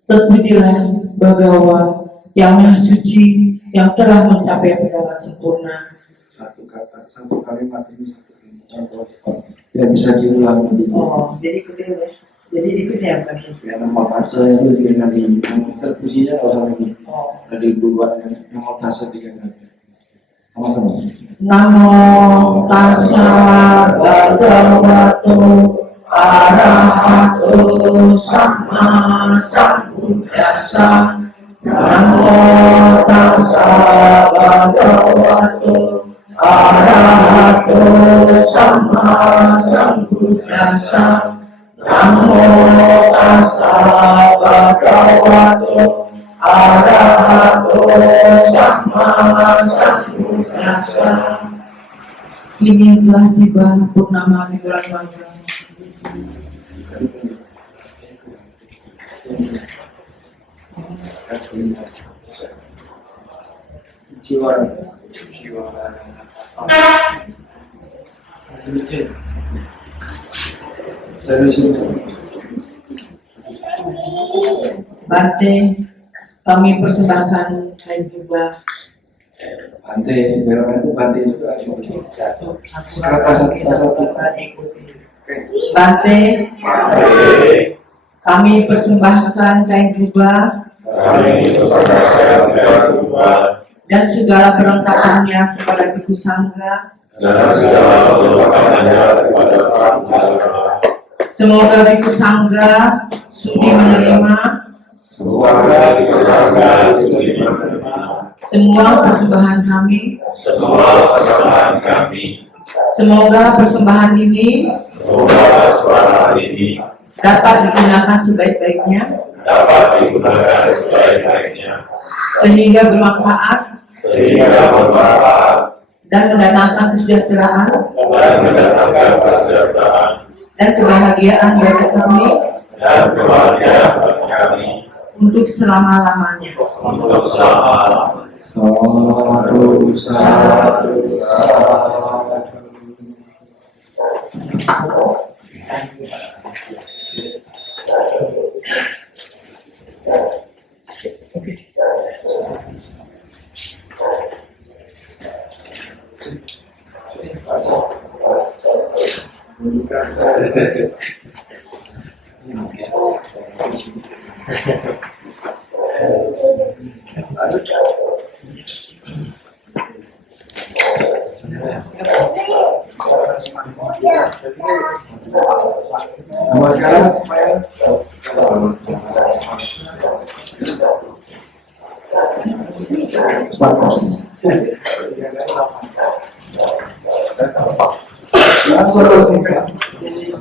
Terpujilah Bagawan yang Maha Suci yang telah mencapai penerangan sempurna. Satu kata, satu kalimat ini satu kalimat. Ya bisa diulang nanti. Oh, jadi ikutin ya. Jadi ikutnya apa nih? Ya nama masa itu dia kali yang terpujinya orang ini. Oh. Dari duluan yang mau tasa 3 kali. Sama-sama. Namo tassa bhagavato arahato sama sambuddhassa. Namo tassa bhagavato arahato sama sambuddhassa. Namo tassa bhagavato arahato sama sambuddhassa. Kini telah tiba purnama di bulan Ramadan. Jiwa. Bante, kami persembahkan kain jubah. Bante, berongan itu Bante juga. Kata satu. Bante, kami persembahkan kain jubah dan segala perlengkapannya kepada Bhikkhu Sangha. Semoga Bhikkhu Sangha sudi menerima semua persembahan kami. Semoga persembahan ini dapat digunakan sebaik-baiknya sehingga bermanfaat dan mendatangkan kesejahteraan dan kebahagiaan bagi kami untuk selama-lamanya. Sadu, sadu, sadu.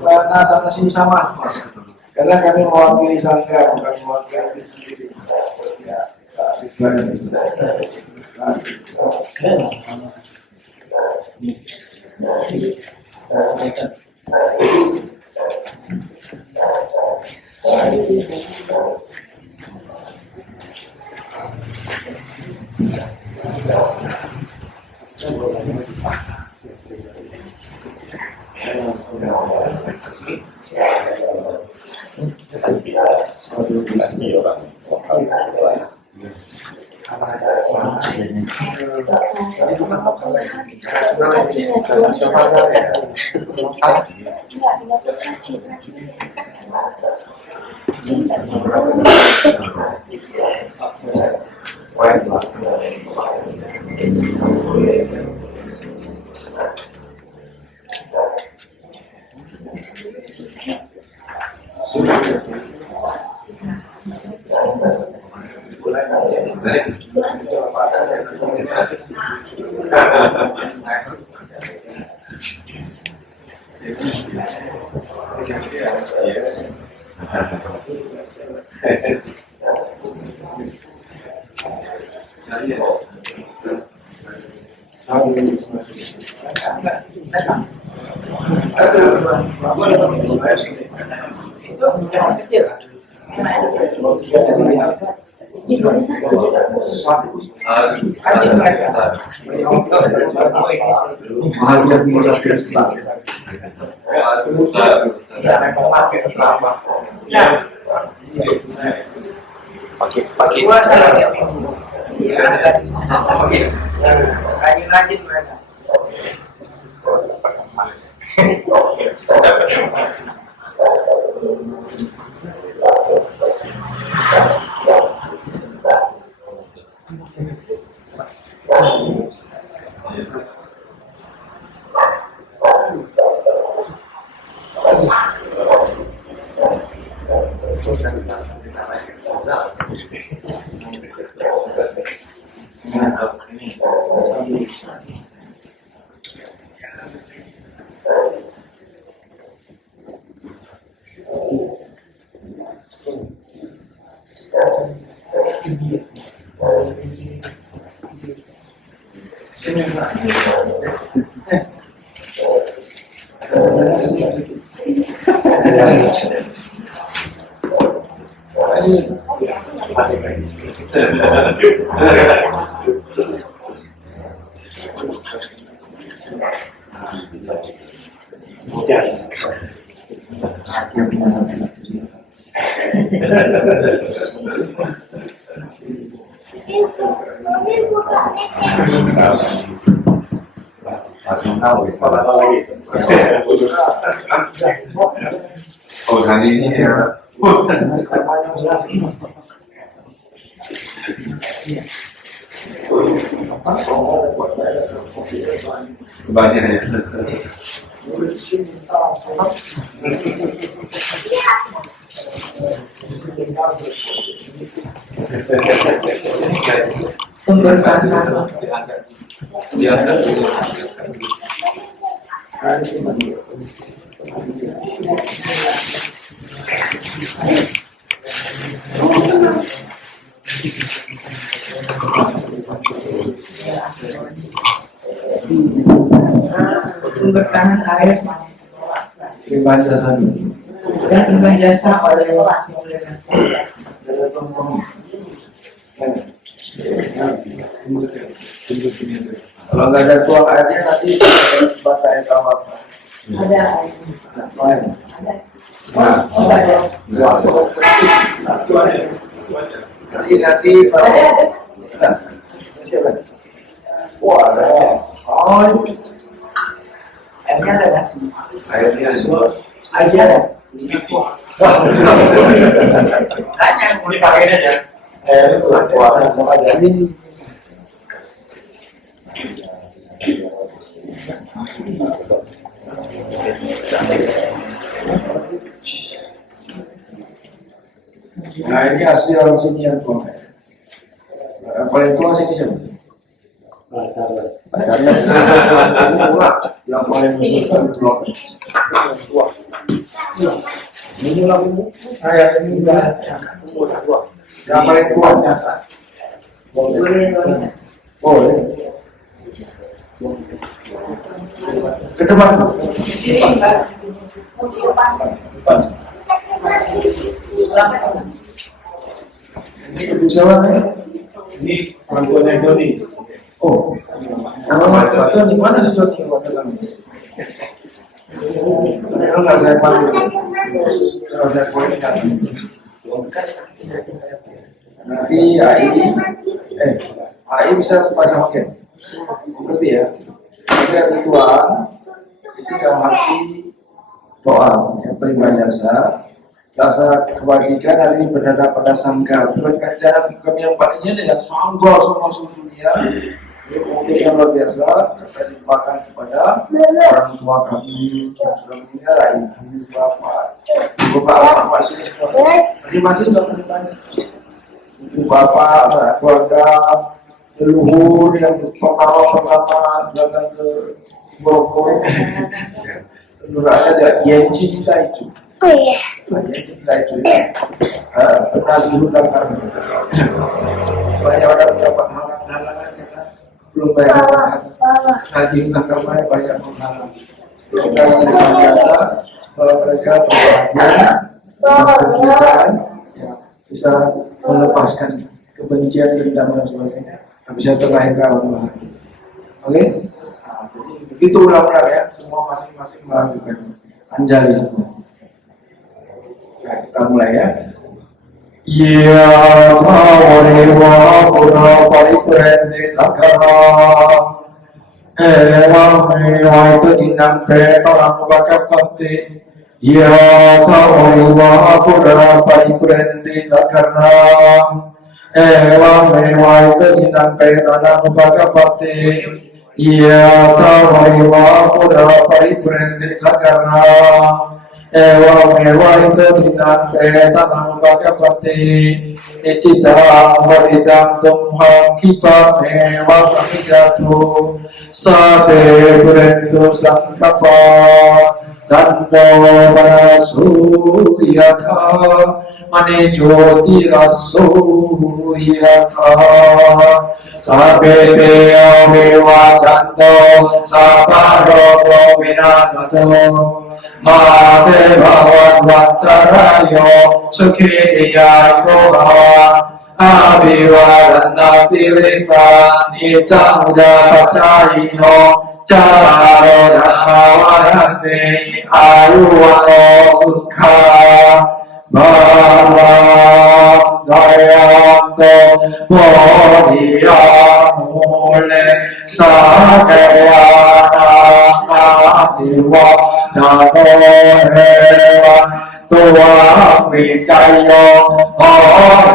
Karena sana sini sama, karena kami mewakili sangga bukan mewakili sendiri. Ya, Bahagia puasa Kristen. Pakai rajin mereka. Oh, kali ini ya. Banyak ya. Pemberkatan. Pemberkahan air Terima jasa dan sembah jasa oleh Kalau nggak ada tuang airnya nanti baca ayat apa? ada Nanti siapa? Wah ada. Oh, airnya ada airnya airnya ada Hanya mau dipakai aja. ini. Nah ini asli orang sini yang tua. Paling tua sini siapa? Charles. Yang paling besar blok. Ini lah ini. Saya ini udah tua. Yang paling tua jasa. Boleh. Boleh. Ke depan. Depan. Ini ibu siapa ya? Ini orang tuanya Doni. Oh, nama Doni, mana si Doni? Kalau nggak saya panggil, kalau saya poinkan. Nanti AI bisa pasang oke. Berarti ya, jadi ritual itu dalam arti doa yang paling jasa. Rasa kewajiban hari ini berada pada sangka. Bukan keadaan kami yang palingnya dengan sangka semua dunia. Untuk yang luar biasa, saya dilupakan kepada orang tua kami yang sudah meninggal, ibu, bapak sini semua. Masing-masing nggak pernah banyak. Ibu, bapak, keluarga, leluhur yang pertama datang ke Bogor. Leluhur ada yang cinta itu. Yang cinta itu pernah dihutan kami. Banyak orang mendapat halangan karena belum bayar lagi tentang kami banyak penghalang. Kita menjadi biasa bahwa mereka berbahagia, berkegiatan, ya, bisa melepaskan kebencian, dendam dan sebagainya, bisa terlahirkan Allah. Oke? Nah, jadi begitu ulang-ulang ya, semua masing-masing melakukan anjali semua. Nah, kita mulai ya. Ya Tawarewa Pura Paripurendi Sakara Ewa itu dinampe Tolong Bakapati Ya Tawarewa Pura Paripurendi Sakara Ewa itu dinampe Tolong Bakapati Ya Tawarewa Pura Paripurendi Sakara Ewa itu dinampe tanang bagapati Icita vadidam tumham kipa mewa samidatu Sabe burendu sangkapa Janmo vanasuyatha Mani jyoti rasuyatha Sabe teya mewa janto Sabarogo vinasato Mate bhavat vattarayo sukhiniyaiko bhava Abhivarana silisan icamuja pacayino Caro dhammavarante ayuvano sukha Bhava jayanto bodhiyamule sakayana diva Namo Eva Tua Vijayo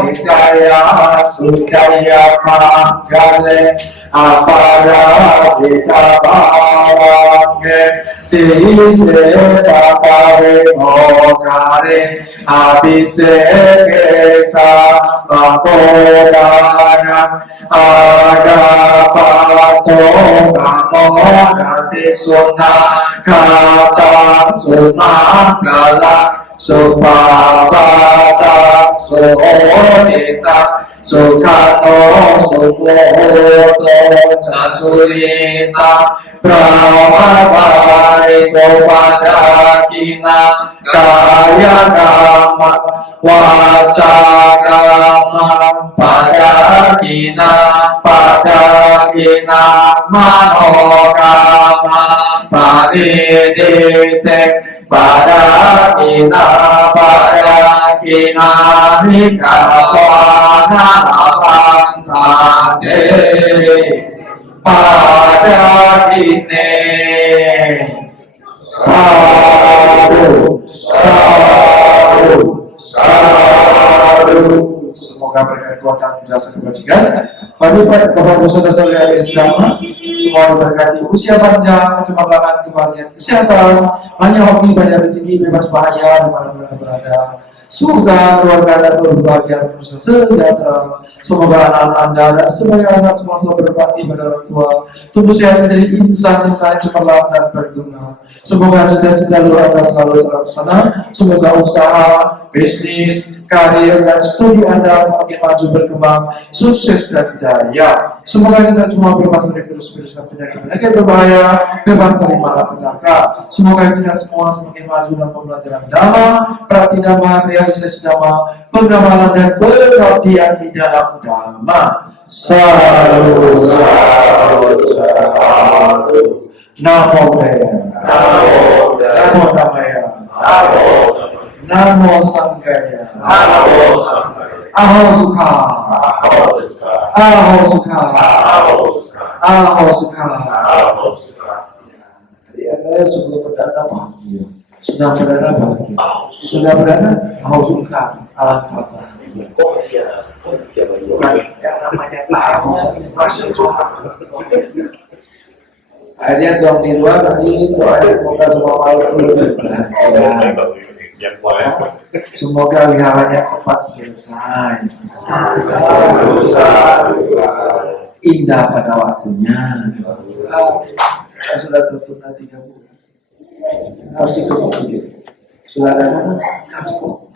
Vijaya Sujaya Mangale Aparajita Bhavange Sise Pakare Mokare Abhiseke Sabodana Agapato Namo Suna Kata Sumangala Supavata Suodita Sukano Sumoto Jasulita Brahmavari Sopadakina Kaya Kama Waca Kama Padakina Mano Kama Paridite Padakina Hikawana Navantate Padakine Sadu Semoga berkat kekuatan jasa kebajikan bagi Bapak-Ibu Saudara-saudara Islam semua diberkati usia panjang, kecemerlangan, kebahagiaan, kesehatan, banyak hobi, banyak rezeki, bebas bahaya di mana berada. Semoga keluarga Anda selalu bahagia, sejahtera. Semoga anak-anak Anda dan sebagai anak semua selalu berbakti pada orang tua, tumbuh sehat menjadi insan-insan cemerlang dan berguna. Semoga cita-cita luar Anda selalu terlaksana. Semoga usaha bisnis, karir, dan studi Anda semakin maju berkembang, sukses dan jaya. Semoga kita semua bebas dari virus-virus dan penyakit-penyakit berbahaya, bebas dari malapetaka. Semoga kita semua semakin maju dalam pembelajaran dhamma, praktik dhamma, realisasi dhamma, pengamalan dan pengabdian di dalam dhamma. Salam. Namo Buddhaya. Namo Dhammaya. Namo Sanghaya. Aho Sukha. Aho Sukha. Aho Sukha. Jadi Anda sebelum berdana bahagia. Sudah berdana bahagia. Sudah berdana Aho Sukha. Alangkah bahagia. Bukan yang namanya tahu masih akhirnya tuang di luar nanti doa semoga semua makhluk lebih belajar. Semoga wiharanya cepat selesai. Indah pada waktunya. Sudah tertunda 3 bulan. Harus diketuk sedikit. Sudah ada kaspok.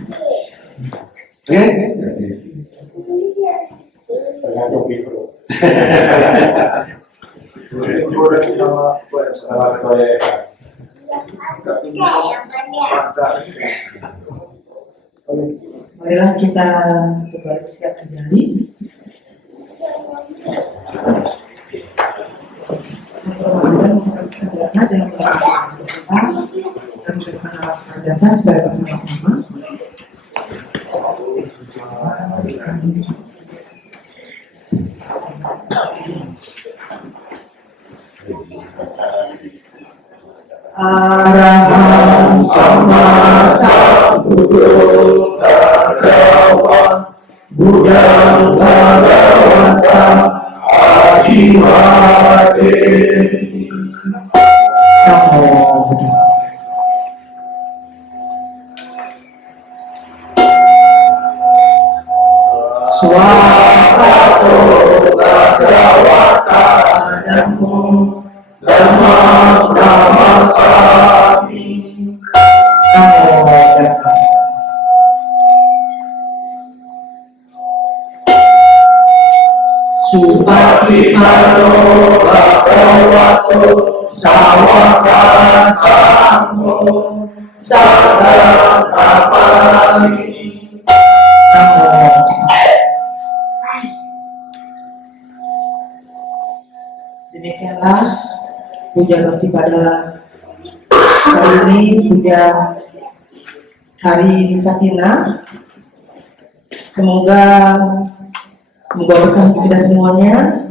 Oke? Tergantung mikro. Marilah kita kembali siap kembali. Sederhana dengan kita dan berkata dana secara bersama-sama. Araham sama sambuddho bhagava Buddhang bhagavata adivade. Namo Buddhaya. Swahato bhagavata namo Dhamma Namasami. Namo Buddhaya. Supatipano Bhagavato Sawaka Sangho Sadam Namami. Namo Buddhaya. Demikianlah puja bakti pada hari ini, puja hari Katina. Semoga membawa berkah untuk kita semuanya.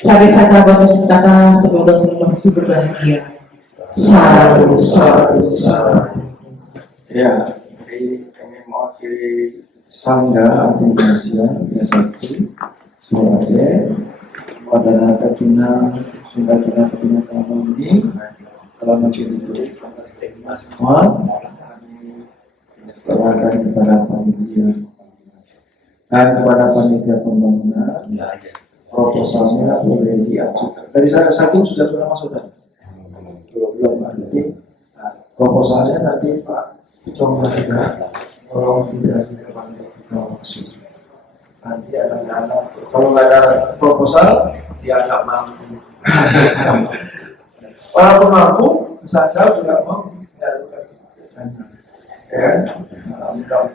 Sari-sata bagus kata, semoga semua itu berbahagia. Salam, salam, salam. Ya, jadi kami mewakili Sangga Indonesia Satu Semua Aceh pada Katina Sangga Katina tahun ini telah menjadi semua kami serahkan kepada panitia dan kepada panitia pembangunan. Proposalnya boleh diajukan. Dari saya satu sudah pernah masuk dan belum nanti proposalnya nanti Pak coba juga tolong dikasih ke panitia masuk. Nanti anak-anak kalau nggak ada proposal dianggap mampu. Walaupun mampu, sadar juga mau menyalurkan. Ya,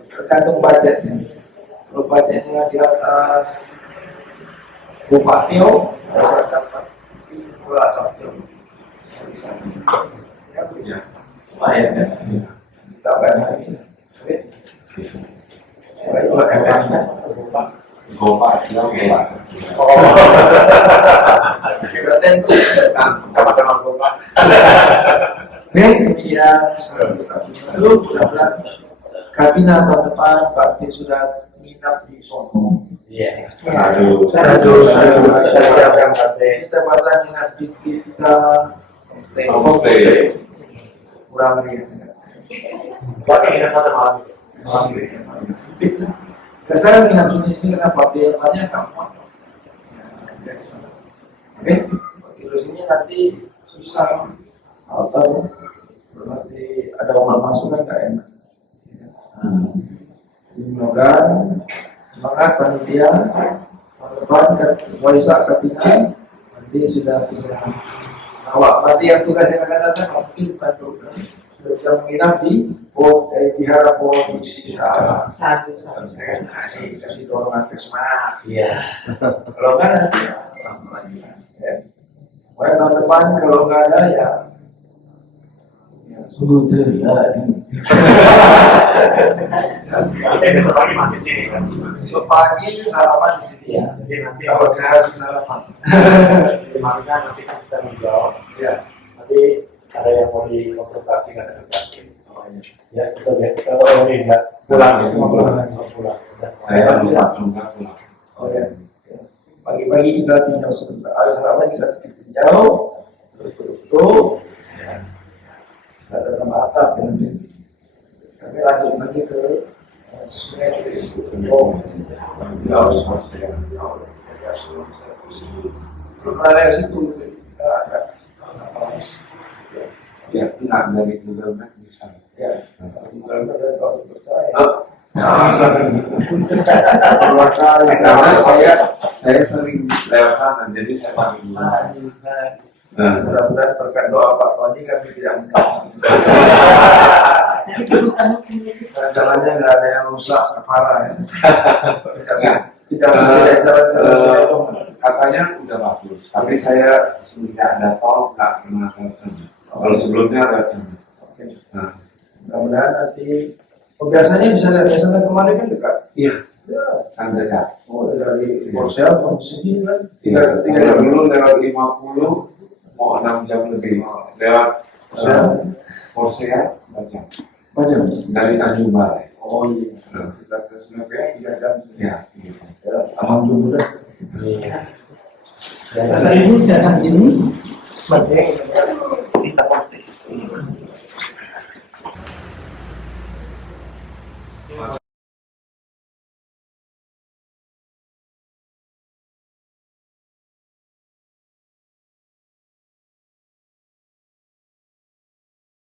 tergantung budgetnya. Kalau budgetnya di atas Bupati, bisa dapat bola capil. Bisa. Ya, lumayan kan? Tambah lagi. Oke. Gopak, oke. Sama-sama Gopak. Oke, iya. Lalu mudah-mudahan Katina tahun depan Pak Fit sudah nginap di Solo. Iya. Aduh. Kita pasang nginap di kita Homestay. kurang meriah. Berarti siapa malam itu? Saya nginap sini ini karena Pak Fit banyak kamu. Oke, di sini nanti susah atau berarti ada orang masuk kan nggak enak. Semangat panitia. Depan ke Waisak Katina nanti sudah bisa awak nanti yang tugas yang akan datang mungkin bukan program sudah bisa menginap di Vihara Bodhisattva. Satu. Kasih dorongan ke semangat. Iya. Kalau nggak nanti ya. Pokoknya tahun depan kalau nggak ada ya sungguh terjadi. Nanti besok pagi masih di sini kan. Besok pagi sarapan di sini ya. Jadi nanti Kalau kasih sarapan. Makanya nanti kan kita menjawab. Ya. Nanti ada yang mau dikonsultasi nggak ada konsultasi. Ya betul ya. Kalau ini nggak pulang ya, cuma pulang. Saya lupa juga pulang. Oh ya. Pagi-pagi kita tinjau sebentar. Ada sarapan kita tinjau. Terus tutup. Ada tambah atap ya nanti. Kami lanjut lagi ke sungai harus masih ada situ ada Ya, enggak dari Google Map bisa. ya Google Map dan kalau percaya Saya sering lewat sana, jadi saya panggil dulu. mudah-mudahan berkat doa Pak Tony kami tidak mengkasih Tapi cukup kamu sendiri. jalannya nggak ada yang rusak parah ya tidak sesuai jalan-jalan Katanya udah bagus, tapi saya semenjak ada tol nggak pernah ke sana. Kalau sebelumnya lewat sana. Nah, mudah-mudahan nanti biasanya bisa lihat biasanya kemarin kan dekat iya, ya sangat dekat. dari Porsel ke sini kan Kalau tiga dulu lewat 50, mau 6 jam lebih. Lewat Porsche banyak. macam Dari Tanjung Balai. oh iya kita ke Surabaya 3 jam Ya, gitu. ya aman dulu dah Iya. Bapak Ibu silakan ini. Penting